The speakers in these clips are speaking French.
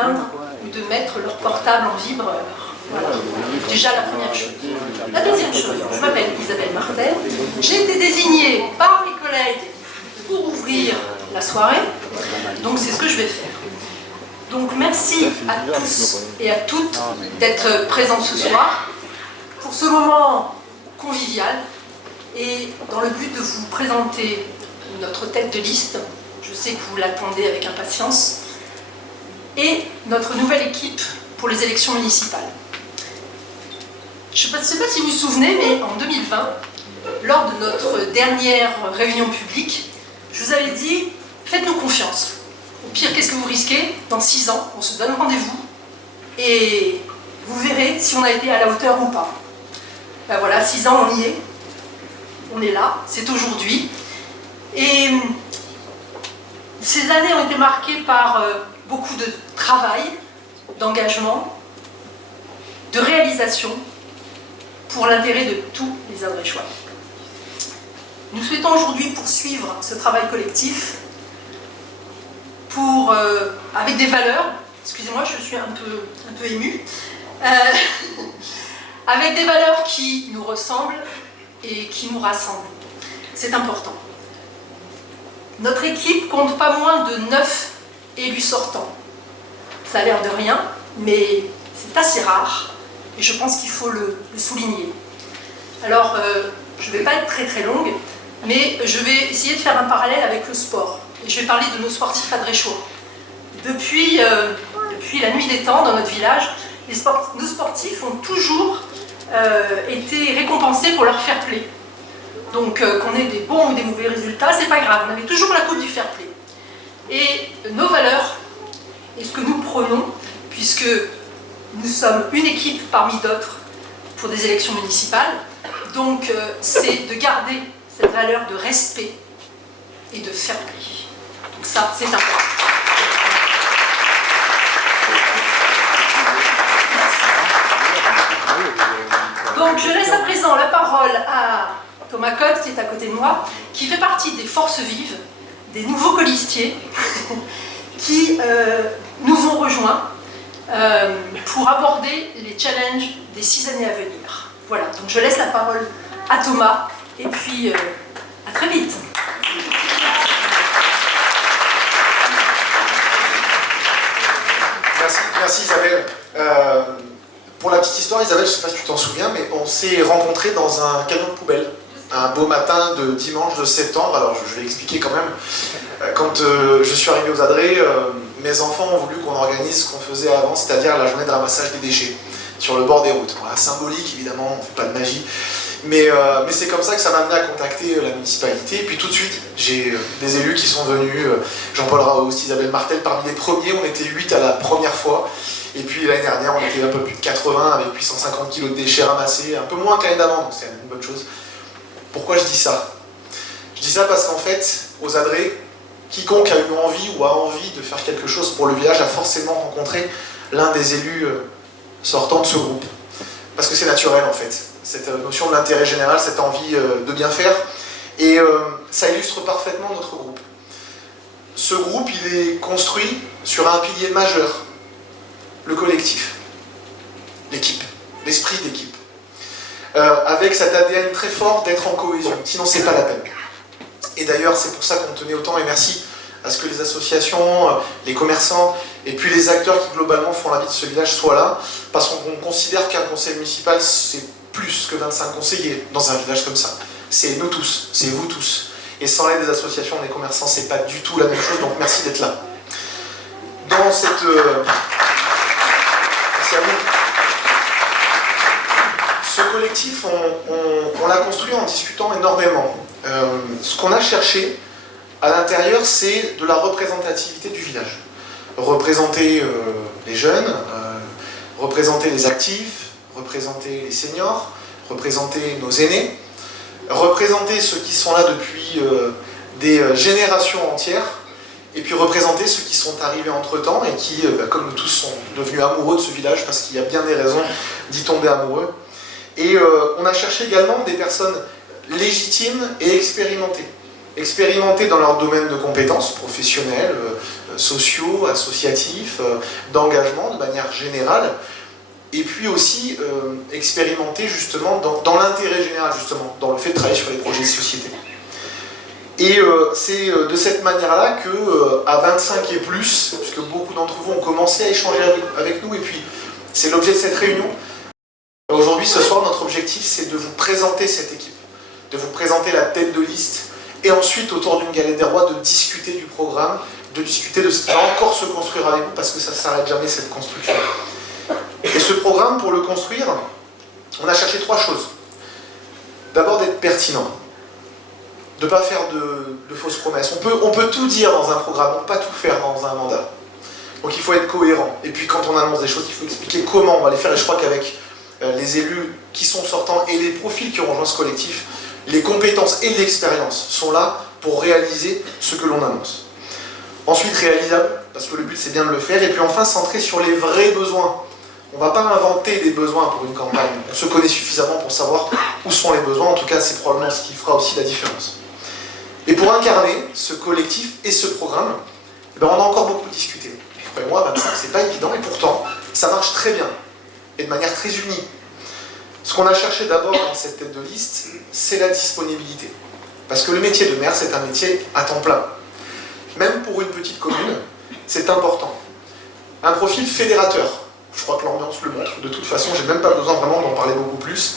éteindre ou de mettre leur portable en vibreur. Voilà, déjà la première chose. La deuxième chose, je m'appelle Isabelle Martel, j'ai été désignée par mes collègues pour ouvrir la soirée, donc c'est ce que je vais faire. Donc merci à tous et à toutes d'être présents ce soir pour ce moment convivial et dans le but de vous présenter notre tête de liste, je sais que vous l'attendez avec impatience, et notre nouvelle équipe pour les élections municipales. Je ne sais pas si vous vous souvenez, mais en 2020, lors de notre dernière réunion publique, je vous avais dit, faites-nous confiance. Au pire, qu'est-ce que vous risquez? Dans 6 ans, on se donne rendez-vous et vous verrez si on a été à la hauteur ou pas. Ben voilà, 6 ans, on est là, c'est aujourd'hui. Et ces années ont été marquées par beaucoup de travail, d'engagement, de réalisation, pour l'intérêt de tous les Ardéchois. Nous souhaitons aujourd'hui poursuivre ce travail collectif avec des valeurs, excusez-moi, je suis un peu émue, avec des valeurs qui nous ressemblent et qui nous rassemblent. C'est important. Notre équipe compte pas moins de 9 élus sortants. Ça a l'air de rien, mais c'est assez rare. Et je pense qu'il faut le souligner. Alors, je ne vais pas être très longue, mais je vais essayer de faire un parallèle avec le sport. Et je vais parler de nos sportifs ardéchois. Depuis la nuit des temps, dans notre village, nos sportifs ont toujours été récompensés pour leur fair play. Donc, qu'on ait des bons ou des mauvais résultats, c'est pas grave. On avait toujours la coupe du fair play. Et nos valeurs, et ce que nous prônons, puisque nous sommes une équipe parmi d'autres pour des élections municipales. Donc, c'est de garder cette valeur de respect et de fair play. Donc ça, c'est important. Donc, je laisse à présent la parole à Thomas Cotte, qui est à côté de moi, qui fait partie des forces vives, des nouveaux colistiers, qui nous ont rejoints pour aborder les challenges des 6 années à venir. Voilà, donc je laisse la parole à Thomas, et puis à très vite. Merci Isabelle. Pour la petite histoire, Isabelle, je ne sais pas si tu t'en souviens, mais on s'est rencontrés dans un camion de poubelle, un beau matin de dimanche de septembre. Alors je vais expliquer quand même. Quand je suis arrivé aux Adrets, mes enfants ont voulu qu'on organise ce qu'on faisait avant, c'est-à-dire la journée de ramassage des déchets sur le bord des routes. Voilà, symbolique évidemment, on ne fait pas de magie, mais c'est comme ça que ça m'a amené à contacter la municipalité. Et puis tout de suite, j'ai des élus qui sont venus, Jean-Paul Raoust, Isabelle Martel, parmi les premiers, on était 8 à la première fois. Et puis l'année dernière, on était un peu plus de 80 avec 850 kg de déchets ramassés, un peu moins que l'année d'avant, donc c'est une bonne chose. Pourquoi je dis ça? Je dis ça parce qu'en fait, aux Adrets, quiconque a eu envie ou a envie de faire quelque chose pour le village a forcément rencontré l'un des élus sortants de ce groupe. Parce que c'est naturel en fait, cette notion de l'intérêt général, cette envie de bien faire. Et ça illustre parfaitement notre groupe. Ce groupe, il est construit sur un pilier majeur, le collectif, l'équipe, l'esprit d'équipe. Avec cet ADN très fort d'être en cohésion, sinon c'est pas la peine. Et d'ailleurs, c'est pour ça qu'on tenait autant, et merci à ce que les associations, les commerçants, et puis les acteurs qui globalement font la vie de ce village soient là, parce qu'on considère qu'un conseil municipal, c'est plus que 25 conseillers dans un village comme ça. C'est nous tous, c'est vous tous. Et sans l'aide des associations, des commerçants, c'est pas du tout la même chose, donc merci d'être là. Dans cette... Merci à vous. Ce collectif, on l'a construit en discutant énormément. Ce qu'on a cherché à l'intérieur, c'est de la représentativité du village. Représenter les jeunes, représenter les actifs, représenter les seniors, représenter nos aînés, représenter ceux qui sont là depuis des générations entières, et puis représenter ceux qui sont arrivés entre-temps et qui, comme nous tous, sont devenus amoureux de ce village, parce qu'il y a bien des raisons d'y tomber amoureux. Et on a cherché également des personnes légitimes et expérimentées. expérimentés dans leur domaine de compétences professionnelles, sociaux, associatifs, d'engagement de manière générale, et puis aussi expérimentés justement dans l'intérêt général, justement, dans le fait de travailler sur les projets de société. Et c'est de cette manière-là que, à 25 et plus, puisque beaucoup d'entre vous ont commencé à échanger avec nous, et puis c'est l'objet de cette réunion. Aujourd'hui, ce soir, notre objectif, c'est de vous présenter cette équipe, de vous présenter la tête de liste, et ensuite, autour d'une galette des rois, de discuter du programme, de discuter de ce qui va encore se construire avec vous, parce que ça ne s'arrête jamais, cette construction. Et ce programme, pour le construire, on a cherché 3 choses. D'abord, d'être pertinent. De ne pas faire de fausses promesses. On peut tout dire dans un programme, on ne peut pas tout faire dans un mandat. Donc il faut être cohérent. Et puis quand on annonce des choses, il faut expliquer comment on va les faire. Et je crois qu'avec les élus qui sont sortants et les profils qui ont rejoint ce collectif, les compétences et l'expérience sont là pour réaliser ce que l'on annonce. Ensuite, réalisable, parce que le but c'est bien de le faire. Et puis enfin, centré sur les vrais besoins. On ne va pas inventer des besoins pour une campagne. On se connaît suffisamment pour savoir où sont les besoins. En tout cas, c'est probablement ce qui fera aussi la différence. Et pour incarner ce collectif et ce programme, on a encore beaucoup discuté. Croyez-moi, 25, c'est pas évident, et pourtant, ça marche très bien, et de manière très unie. Ce qu'on a cherché d'abord dans cette tête de liste, c'est la disponibilité. Parce que le métier de maire, c'est un métier à temps plein. Même pour une petite commune, c'est important. Un profil fédérateur, je crois que l'ambiance le montre, de toute façon, j'ai même pas besoin vraiment d'en parler beaucoup plus.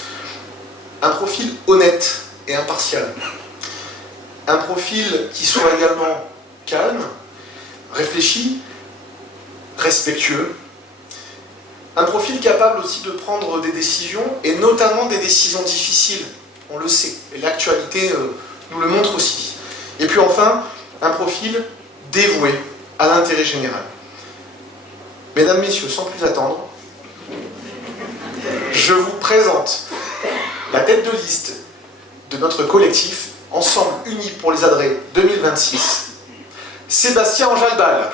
Un profil honnête et impartial. Un profil qui soit également calme, réfléchi, respectueux. Un profil capable aussi de prendre des décisions, et notamment des décisions difficiles, on le sait, et l'actualité nous le montre aussi. Et puis enfin, un profil dévoué à l'intérêt général. Mesdames, Messieurs, sans plus attendre, je vous présente la tête de liste de notre collectif Ensemble Unis pour les Adrets 2026, Sébastien Anjalbal.